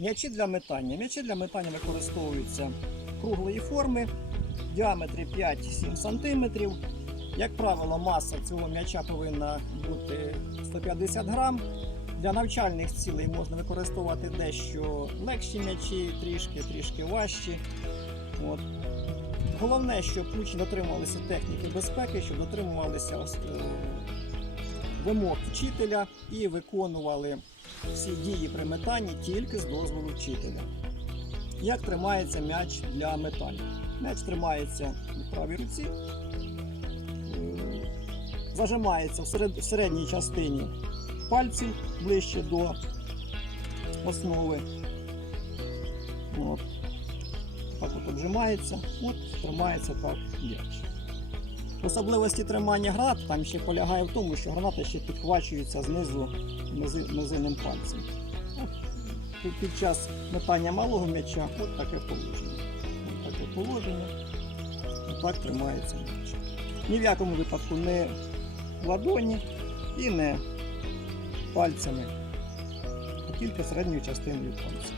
М'ячі для метання. М'ячі для метання використовуються круглої форми в діаметрі 5-7 см. Як правило, маса цього м'яча повинна бути 150 грам. Для навчальних цілей можна використовувати дещо легші м'ячі, трішки, трішки важчі. От. Головне, щоб учні дотримувалися техніки безпеки, щоб дотримувалися е, вимог вчителя і виконували всі дії при метанні тільки з дозволу вчителя. Як тримається м'яч для метання? М'яч тримається у правій руці, е, зажимається в в середній частині пальців ближче до основи. От. Так от обжимається, от тримається так м'яч. Особливості тримання гранат там ще полягає в тому, що граната ще підхвачується знизу мизинним пальцем. Під час метання малого м'яча от таке положення. От таке положення. Так тримається м'яч. Ні в якому випадку не в ладоні і не пальцями, а тільки середньою частиною пальця.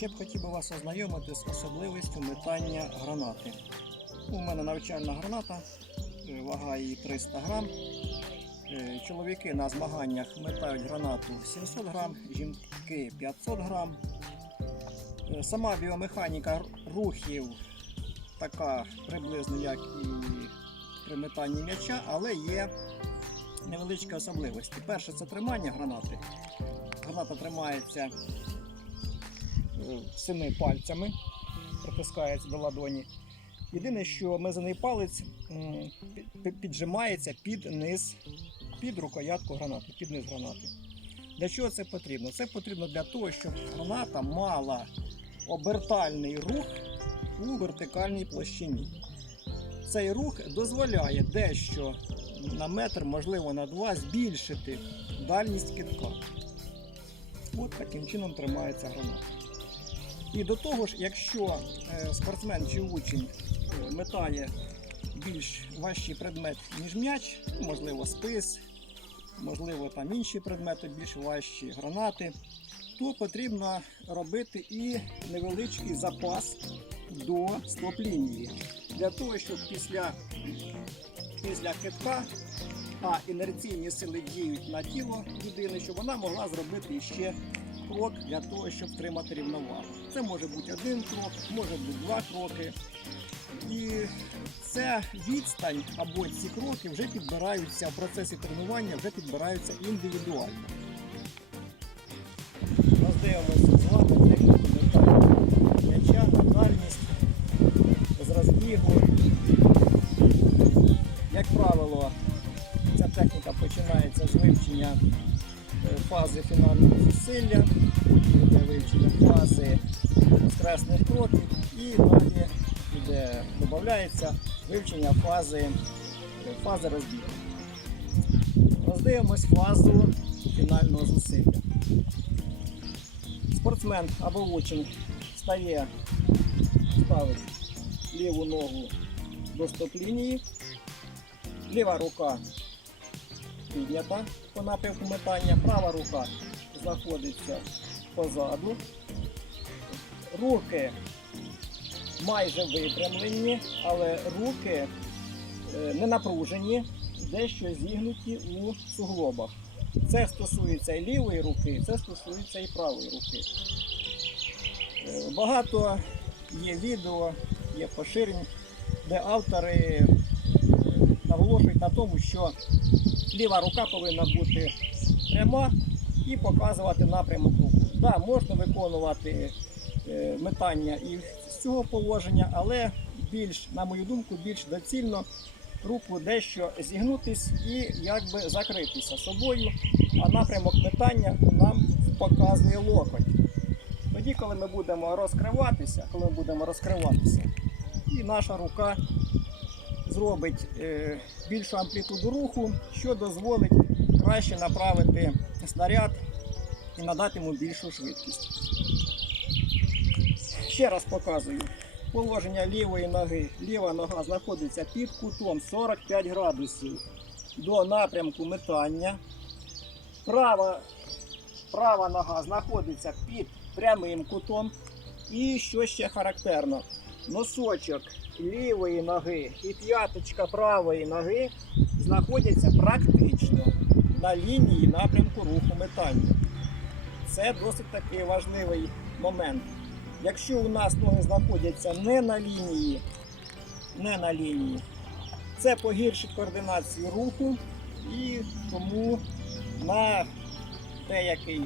Ще б хотів би вас ознайомити з особливістю метання гранати. У мене навчальна граната, е, вага її 300 грам. Е, Чоловіки на змаганнях метають гранату 700 грам, жінки 500 грам. Е, Сама біомеханіка рухів така приблизно, як і при метанні м'яча, але є невеличкі особливості. Перше це тримання гранати. Граната тримається семи пальцями, притискається до ладоні. Єдине, що мизаний палець піджимається під низ, під рукоятку гранати, під низ гранати. Для чого це потрібно? Це потрібно для того, щоб граната мала обертальний рух у вертикальній площині. Цей рух дозволяє дещо на метр, можливо на два, збільшити дальність кидка. От таким чином тримається граната. І до того ж, якщо е, спортсмен чи учень е, метає більш важчий предмет, ніж м'яч, ну, можливо, спис, можливо, там інші предмети більш важчі, гранати, то потрібно робити і невеличкий запас до стоп-лінії. Для того, щоб після, після китка, а інерційні сили діють на тіло людини, щоб вона могла зробити ще крок для того, щоб тримати рівновагу. Це може бути один крок, може бути два кроки. І ця відстань або ці кроки вже підбираються в процесі тренування, вже підбираються індивідуально. Роздивимося з вами техніку м'яча дальність з розбігу. Як правило, ця техніка починається з вивчення е, фази фінального зусилля, стресних кроків і далі йде, додається вивчення фази, е, фази розбігу. Роздивимось фазу фінального зусилля. Спортсмен або учень стає, ставить ліву ногу до стоп-лінії, ліва рука піднята по напрямку метання, права рука знаходиться позаду, руки майже випрямлені, але руки е, не напружені, дещо зігнуті у суглобах. Це стосується і лівої руки, це стосується і правої руки. Е, Багато є відео, є поширень, де автори е, наголошують на тому, що ліва рука повинна бути пряма і показувати напрямок руху. Да, можна виконувати метання і з цього положення, але більш, на мою думку, більш доцільно руку дещо зігнутись і якби закритися собою, а напрямок метання нам показує локоть. Тоді, коли ми будемо розкриватися, коли ми будемо розкриватися, і наша рука зробить е, більшу амплітуду руху, що дозволить краще направити снаряд і надати йому більшу швидкість. Ще раз показую. Положення лівої ноги. Ліва нога знаходиться під кутом 45 градусів. до напрямку метання. Права, права нога знаходиться під прямим кутом. І що ще характерно, носочок лівої ноги і п'яточка правої ноги знаходяться практично на лінії напрямку руху метання. Це досить такий важливий момент. Якщо у нас ноги знаходяться не на лінії, не на лінії, це погіршить координацію руху і тому на деякий,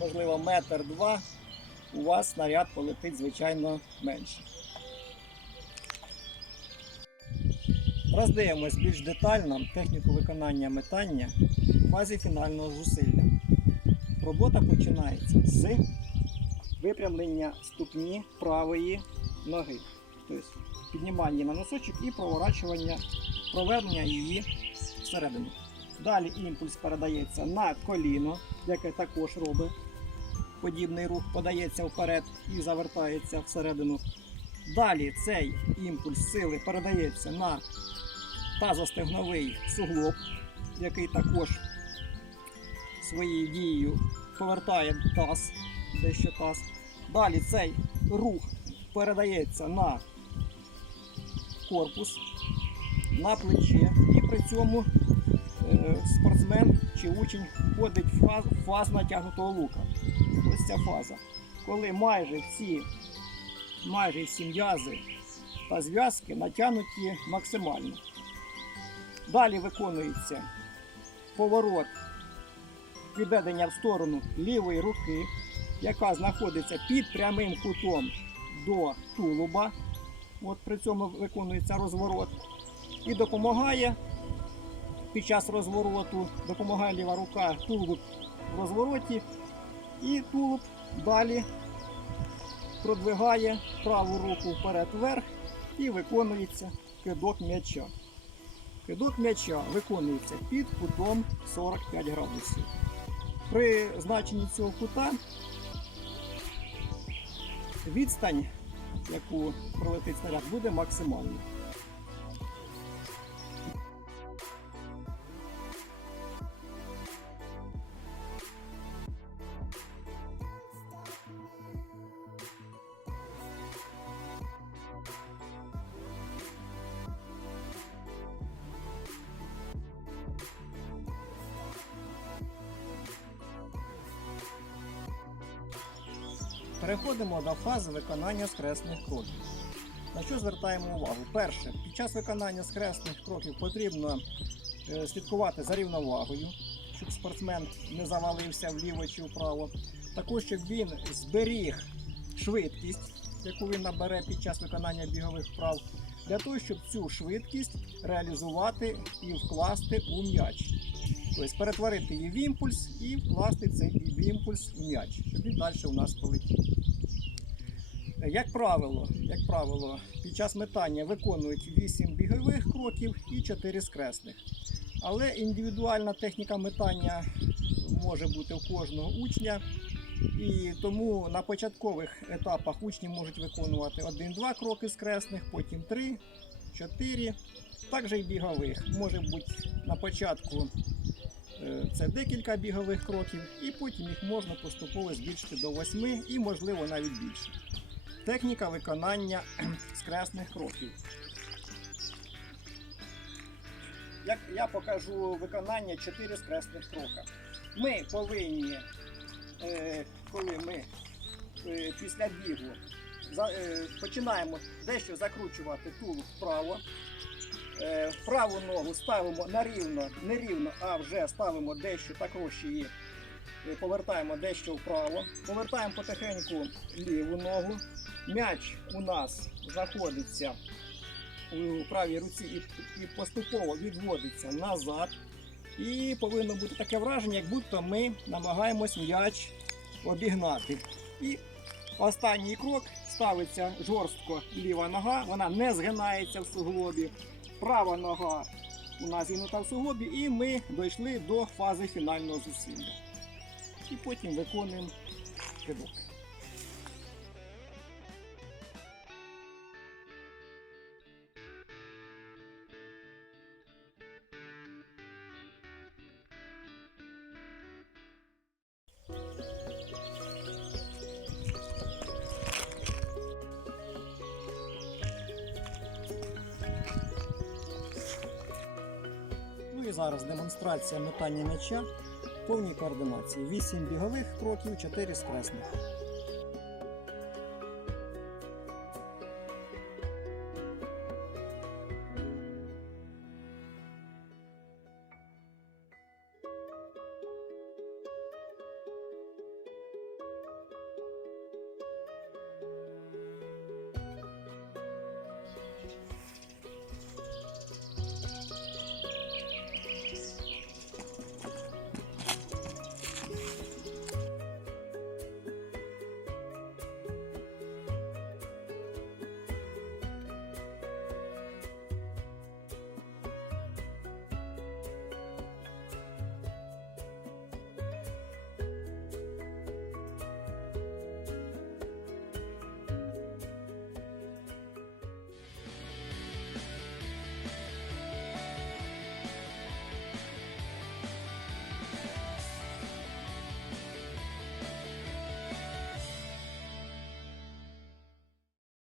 можливо, метр-два у вас снаряд полетить, звичайно, менше. Роздивимось більш детально техніку виконання метання в фазі фінального зусилля. Робота починається з випрямлення ступні правої ноги. Тобто піднімання на носочок і проворачування, провернення її всередину. Далі імпульс передається на коліно, яке також робить подібний рух, подається вперед і завертається всередину. Далі цей імпульс сили передається на тазостегновий суглоб, який також своєю дією повертає таз, дещо таз. Далі цей рух передається на корпус, на плече, і при цьому е, спортсмен чи учень входить в фаз, фаз натягнутого лука. Ось ця фаза. Коли майже всі, майже всі м'язи та зв'язки натягнуті максимально. Далі виконується поворот відведення в сторону лівої руки, яка знаходиться під прямим кутом до тулуба. От при цьому виконується розворот. І допомагає під час розвороту, допомагає ліва рука тулубу в розвороті. І тулуб далі продвигає праву руку вперед вверх і виконується кидок м'яча. Кидок м'яча виконується під кутом 45 градусів. При значенні цього кута відстань, яку пролетить снаряд, буде максимальна. Переходимо до фази виконання скресних кроків. На що звертаємо увагу? Перше, під час виконання скресних кроків потрібно е, слідкувати за рівновагою, щоб спортсмен не завалився вліво чи вправо. Також, щоб він зберіг швидкість, яку він набере під час виконання бігових вправ, для того, щоб цю швидкість реалізувати і вкласти у м'яч. Тобто перетворити її в імпульс і вкласти цей в імпульс в м'яч, щоб він далі у нас полетів. Як правило, як правило, під час метання виконують 8 бігових кроків і 4 скресних. Але індивідуальна техніка метання може бути у кожного учня. І тому на початкових етапах учні можуть виконувати 1-2 кроки скресних, потім 3, 4, також і бігових. Може бути на початку це декілька бігових кроків, і потім їх можна поступово збільшити до 8 і, можливо, навіть більше. Техніка виконання скресних кроків. Як я покажу виконання 4 скресних крока. Ми повинні, е, коли ми е, після бігу е, починаємо дещо закручувати тулуб вправо. Е, праву ногу ставимо на рівно, не рівно, а вже ставимо дещо також її, е, повертаємо дещо вправо. Повертаємо потихеньку ліву ногу. М'яч у нас знаходиться у правій руці і, поступово відводиться назад. І повинно бути таке враження, як будто ми намагаємось м'яч обігнати. І останній крок ставиться жорстко ліва нога, вона не згинається в суглобі. Права нога у нас зігнута в суглобі, і ми дійшли до фази фінального зусилля. І потім виконуємо кидок. Зараз демонстрація метання м'яча в повній координації. 8 бігових кроків, 4 скресних.